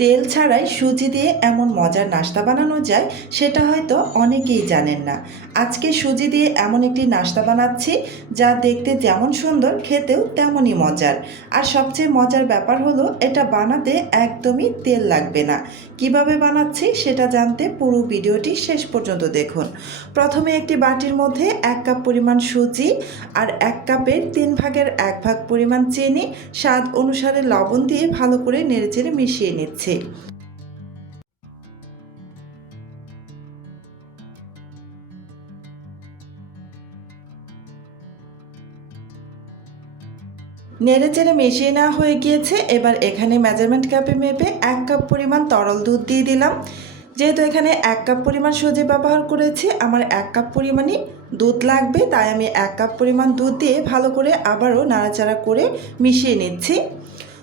তেল ছাড়াই সুজি দিয়ে এমন মজার নাস্তা বানানো যায় সেটা হয়তো অনেকেই জানেন না। আজকে সুজি দিয়ে এমন একটি নাস্তা বানাচ্ছি যা দেখতে যেমন সুন্দর খেতেও তেমনই মজার। আর সবচেয়ে মজার ব্যাপার হলো এটা বানাতে একদমই তেল লাগবে না। কিভাবে বানাচ্ছি সেটা জানতে পুরো ভিডিওটি শেষ পর্যন্ত দেখুন। প্রথমে একটি বাটির মধ্যে 1 কাপ পরিমাণ সুজি আর 1 কাপের 3 ভাগের 1 ভাগ পরিমাণ চিনি, স্বাদ অনুসারে লবণ দিয়ে ভালো করে নেড়েচেড়ে মিশিয়ে নিচ্ছি। নেড়েচেড়ে মিশিয়ে নেওয়া হয়ে গিয়েছে। এবার এখানে মেজারমেন্ট কাপে মেপে 1 কাপ পরিমাণ তরল দুধ দিয়ে দিলাম। যেহেতু এখানে 1 কাপ পরিমাণ সুজি ব্যবহার করেছি, আমার 1 কাপ পরিমাণই দুধ লাগবে, তাই আমি 1 কাপ পরিমাণ দুধ দিয়ে ভালো করে আবারও নাড়াচাড়া করে মিশিয়ে নিচ্ছি।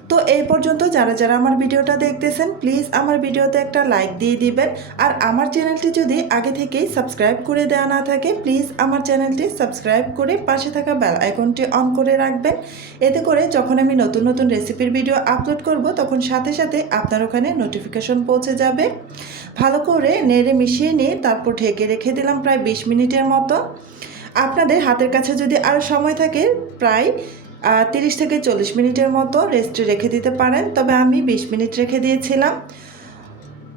তো এই পর্যন্ত যারা যারা আমার ভিডিওটা দেখতেছেন প্লিজ আমার ভিডিওতে একটা লাইক দিয়ে দিবেন। আর আমার চ্যানেলটি যদি আগে থেকেই সাবস্ক্রাইব করে দেওয়া না থাকে প্লিজ আমার চ্যানেলটি সাবস্ক্রাইব করে পাশে থাকা বেল আইকনটি অন করে রাখবেন। এতে করে যখন আমি নতুন নতুন রেসিপির ভিডিও আপলোড করব তখন সাথে সাথে আপনার ওখানে নোটিফিকেশন পৌঁছে যাবে। ভালো করে নেড়ে মিশিয়ে নিয়ে তারপর ঢেকে রেখে দিলাম প্রায় 20 মিনিটের মতো। আপনাদের হাতের কাছে যদি আরও সময় থাকে প্রায় 30 থেকে 40 মিনিটের মতো রেস্টে রেখে দিতে পারেন, তবে আমি 20 মিনিট রেখে দিয়েছিলাম।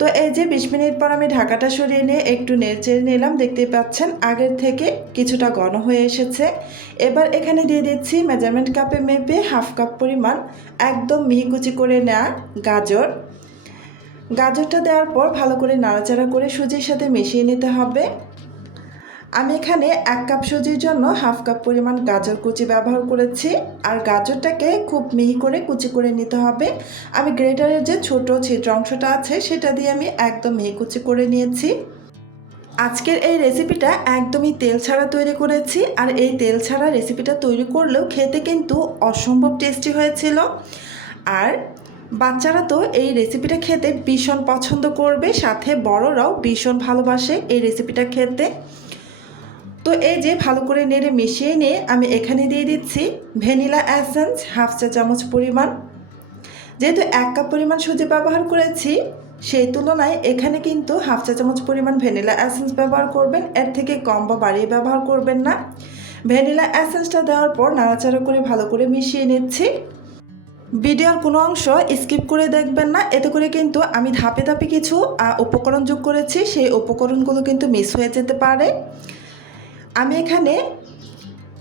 তো এই যে 20 মিনিট পর আমি ঢাকাটা সরিয়ে নিয়ে একটু নেড়েচেড়ে নিলাম, দেখতেই পাচ্ছেন আগের থেকে কিছুটা ঘন হয়ে এসেছে। এবার এখানে দিয়ে দিচ্ছি মেজারমেন্ট কাপে মেপে 1/2 কাপ পরিমাণ একদম মিহি কুচি করে নেওয়া গাজর। গাজরটা দেওয়ার পর ভালো করে নাড়াচাড়া করে সুজির সাথে মিশিয়ে নিতে হবে। আমি এখানে 1 কাপ সুজির জন্য 1/2 কাপ পরিমাণ গাজর কুচি ব্যবহার করেছি। আর গাজরটাকে খুব মিহি করে কুচি করে নিতে হবে। আমি গ্রেটারের যে ছোট ছিদ্র অংশটা আছে সেটা দিয়ে আমি একদম মিহি কুচি করে নিয়েছি। আজকের এই রেসিপিটা একদমই তেল ছাড়া তৈরি করেছি, আর এই তেল ছাড়া রেসিপিটা তৈরি করলেও খেতে কিন্তু অসম্ভব টেস্টি হয়েছিল। আর বাচ্চারা তো এই রেসিপিটা খেতে ভীষণ পছন্দ করবে, সাথে বড়রাও ভীষণ ভালোবাসে এই রেসিপিটা খেতে। তো এই যে ভালো করে নেড়ে মিশিয়ে নিয়ে আমি এখানে দিয়ে দিচ্ছি ভ্যানিলা এসেন্স 1/2 চা চামচ পরিমাণ। যেহেতু 1 কাপ পরিমাণ সুজি ব্যবহার করেছি সেই তুলনায় এখানে কিন্তু 1/2 চা চামচ পরিমাণ ভ্যানিলা এসেন্স ব্যবহার করবেন, এর থেকে কম বা বাড়িয়ে ব্যবহার করবেন না। ভ্যানিলা এসেন্সটা দেওয়ার পর নাড়াচাড়া করে ভালো করে মিশিয়ে নিচ্ছি। ভিডিওর কোনো অংশ স্কিপ করে দেখবেন না, এতে করে কিন্তু আমি ধাপে ধাপে কিছু উপকরণ যোগ করেছি, সেই উপকরণগুলো কিন্তু মিস হয়ে যেতে পারে। আমি এখানে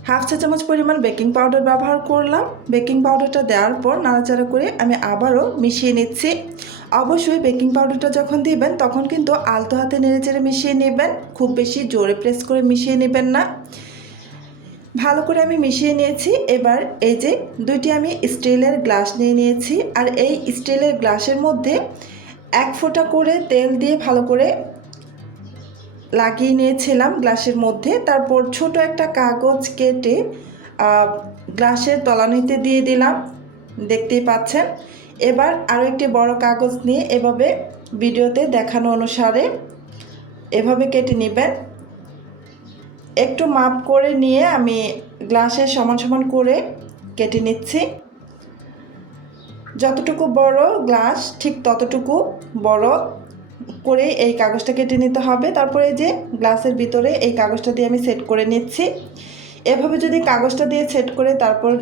1/2 চা চামচ পরিমাণ বেকিং পাউডার ব্যবহার করলাম। বেকিং পাউডারটা দেওয়ার পর নাড়াচাড়া করে আমি আবারও মিশিয়ে নিচ্ছি। অবশ্যই বেকিং পাউডারটা যখন দিবেন তখন কিন্তু আলতো হাতে নেড়েচেড়ে মিশিয়ে নেবেন, খুব বেশি জোরে প্রেস করে মিশিয়ে নেবেন না। ভালো করে আমি মিশিয়ে নিয়েছি। এবার এই যে দুইটি আমি স্টিলের গ্লাস নিয়ে নিয়েছি, আর এই স্টিলের গ্লাসের মধ্যে 1 ফোঁটা করে তেল দিয়ে ভালো করে লাগিয়ে নিয়েছিলাম গ্লাসের মধ্যে। তারপর ছোট একটা কাগজ কেটে গ্লাসের তলানিতে দিয়ে দিলাম, দেখতেই পাচ্ছেন। এবার আরও একটি বড় কাগজ নিয়ে এভাবে ভিডিওতে দেখানো অনুসারে এভাবে কেটে নেবেন। একটু মাপ করে নিয়ে আমি গ্লাসের সমান সমান করে কেটে নিচ্ছি। যতটুকু বড় গ্লাস ঠিক ততটুকু বড় করে এই কাগজটা কেটে নিতে হবে। তারপরে যে গ্লাসের ভিতরে এই কাগজটা দিয়ে আমি সেট করে নিচ্ছি। এভাবে যদি কাগজটা দিয়ে সেট করে তারপর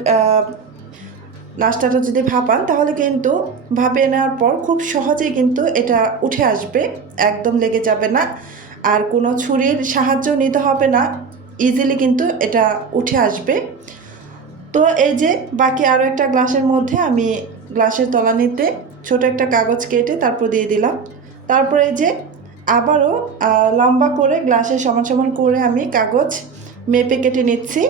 নাস্তাটা যদি ভাপান তাহলে কিন্তু ভাপিয়ে নেওয়ার পর খুব সহজেই কিন্তু এটা উঠে আসবে, একদম লেগে যাবে না। আর কোনো ছুরির সাহায্য নিতে হবে না, ইজিলি কিন্তু এটা উঠে আসবে। তো এই যে বাকি আরও একটা গ্লাসের মধ্যে আমি গ্লাসের তলানিতে ছোট একটা কাগজ কেটে তারপর দিয়ে দিলাম। তারপরে যে আবারও লম্বা করে গ্লাসের সমান সমান করে আমি কাগজ মেপে কেটে নিচ্ছি।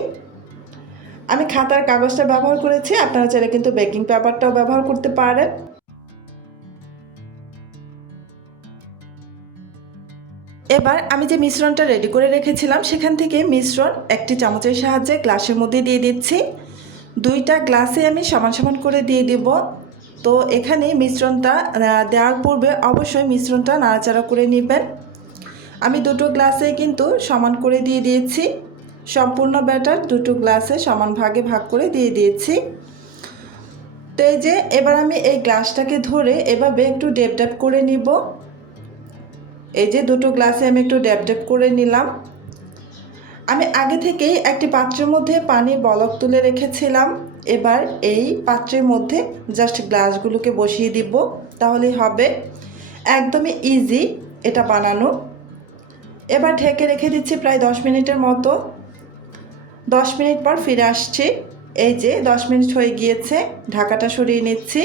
আমি খাতার কাগজটা ব্যবহার করেছি, আপনারা চাইলে কিন্তু বেকিং পেপারটাও ব্যবহার করতে পারেন। এবার আমি যে মিশ্রণটা রেডি করে রেখেছিলাম সেখান থেকে মিশ্রণ একটি চামচের সাহায্যে গ্লাসের মধ্যে দিয়ে দিচ্ছি। 2টা গ্লাসে আমি সমান সমান করে দিয়ে দেব। তো এখানে মিশ্রণটা দেওয়ার পূর্বে অবশ্যই মিশ্রণটা নাড়াচাড়া করে নেবেন। আমি 2টো গ্লাসে কিন্তু সমান করে দিয়ে দিয়েছি, সম্পূর্ণ ব্যাটার 2টো গ্লাসে সমান ভাগে ভাগ করে দিয়ে দিয়েছি। তো এই যে এবার আমি এই গ্লাসটাকে ধরে এভাবে একটু ড্যাপ ড্যাপ করে নিব। এই যে দুটো গ্লাসে আমি একটু ড্যাপ ড্যাপ করে নিলাম। আমি আগে থেকেই একটি পাত্রের মধ্যে পানি বলক তুলে রেখেছিলাম। এবার এই পাত্রের মধ্যে জাস্ট গ্লাসগুলোকে বসিয়ে দিব, তাহলেই হবে। একদমই ইজি এটা বানানো। এবার ঢেকে রেখে দিচ্ছি প্রায় 10 মিনিটের মতো। 10 মিনিট পর ফিরে আসছি। এই যে 10 মিনিট হয়ে গিয়েছে, ঢাকাটা সরিয়ে নিচ্ছি।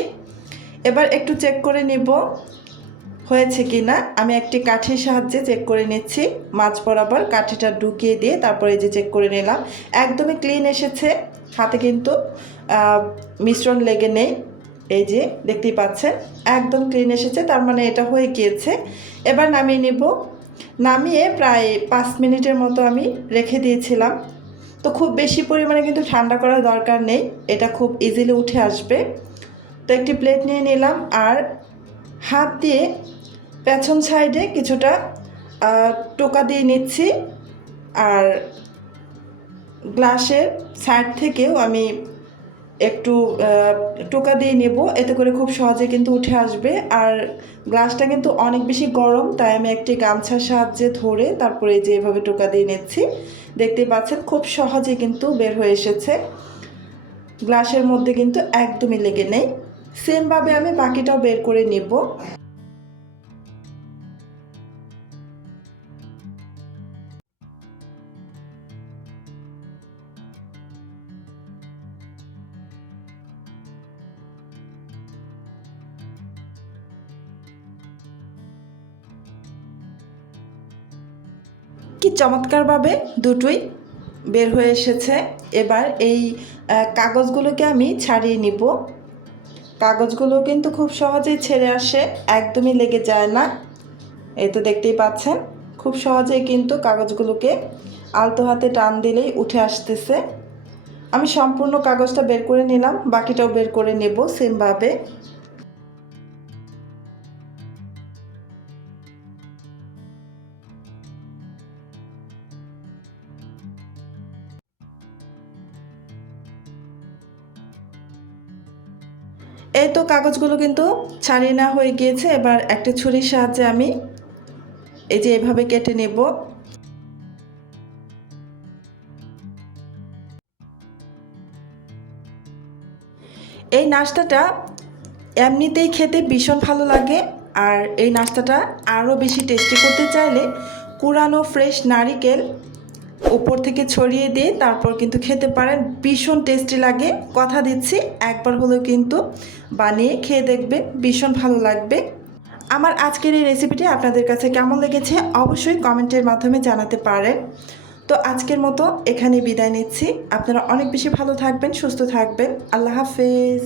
এবার একটু চেক করে নেব হয়েছে কি না। আমি একটি কাঠির সাহায্যে চেক করে নিচ্ছি, মাছ বরাবর কাঠিটা ঢুকিয়ে দিয়ে তারপরে যে চেক করে নিলাম। একদমই ক্লিন এসেছে, হাতে কিন্তু মিশ্রণ লেগে নেই। এই যে দেখতেই পাচ্ছেন একদম ক্লিন এসেছে, তার মানে এটা হয়ে গিয়েছে। এবার নামিয়ে নেব। নামিয়ে প্রায় 5 মিনিটের মতো আমি রেখে দিয়েছিলাম। তো খুব বেশি পরিমাণে কিন্তু ঠান্ডা করার দরকার নেই, এটা খুব ইজিলি উঠে আসবে। তো একটি প্লেট নিয়ে নিলাম আর হাত দিয়ে পেছন সাইডে কিছুটা টোকা দিয়ে নিচ্ছি, আর গ্লাসের সাইড থেকেও আমি একটু টোকা দিয়ে নেব, এতে করে খুব সহজে কিন্তু উঠে আসবে। আর গ্লাসটা কিন্তু অনেক বেশি গরম, তাই আমি একটি গামছার সাহায্যে ধরে তারপরে যে এভাবে টোকা দিয়ে নিচ্ছি। দেখতেই পাচ্ছেন খুব সহজে কিন্তু বের হয়ে এসেছে, গ্লাসের মধ্যে কিন্তু একদমই লেগে নেই। সেমভাবে আমি বাকিটাও বের করে নেব। কি চমৎকারভাবে দুটোই বের হয়ে এসেছে। এবার এই কাগজগুলোকে আমি ছাড়িয়ে নিব। কাগজগুলো কিন্তু খুব সহজেই ছেড়ে আসে, একদমই লেগে যায় না। এই তো দেখতেই পাচ্ছেন খুব সহজেই কিন্তু কাগজগুলোকে আলতো হাতে টান দিলেই উঠে আসতেছে। আমি সম্পূর্ণ কাগজটা বের করে নিলাম, বাকিটাও বের করে নেব সেমভাবে। এই তো কাগজগুলো কিন্তু ছাড়িয়ে নেওয়া হয়ে গিয়েছে। এবার একটা ছুরির সাহায্যে আমি এই যে এভাবে কেটে নেব। এই নাস্তাটা এমনিতেই খেতে ভীষণ ভালো লাগে, আর এই নাস্তাটা আরও বেশি টেস্টি করতে চাইলে কুড়ানো ফ্রেশ নারিকেল উপর থেকে ছড়িয়ে দিয়ে তারপর কিন্তু খেতে পারেন, ভীষণ টেস্টি লাগে। কথা দিচ্ছি একবার হলেও কিন্তু বানিয়ে খেয়ে দেখবেন, ভীষণ ভালো লাগবে। আমার আজকের এই রেসিপিটি আপনাদের কাছে কেমন লেগেছে অবশ্যই কমেন্টের মাধ্যমে জানাতে পারেন। তো আজকের মতো এখানেই বিদায় নিচ্ছি। আপনারা অনেক বেশি ভালো থাকবেন, সুস্থ থাকবেন। আল্লাহ হাফেজ।